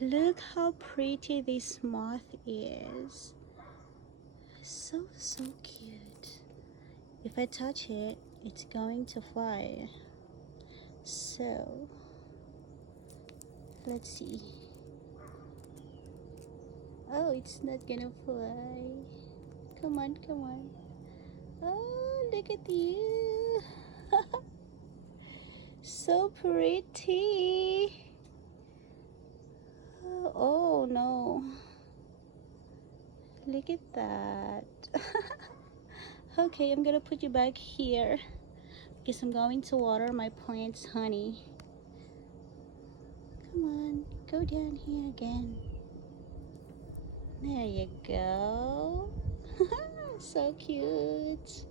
Look how pretty this moth is. So cute. If I touch it, it's going to fly. So let's see. Oh, it's not gonna fly. Come on, come on. Oh, look at you. So pretty. Oh no. Look at that. Okay, I'm gonna put you back here because I'm going to water my plants, honey. Come on, go down here again. There you go. So cute.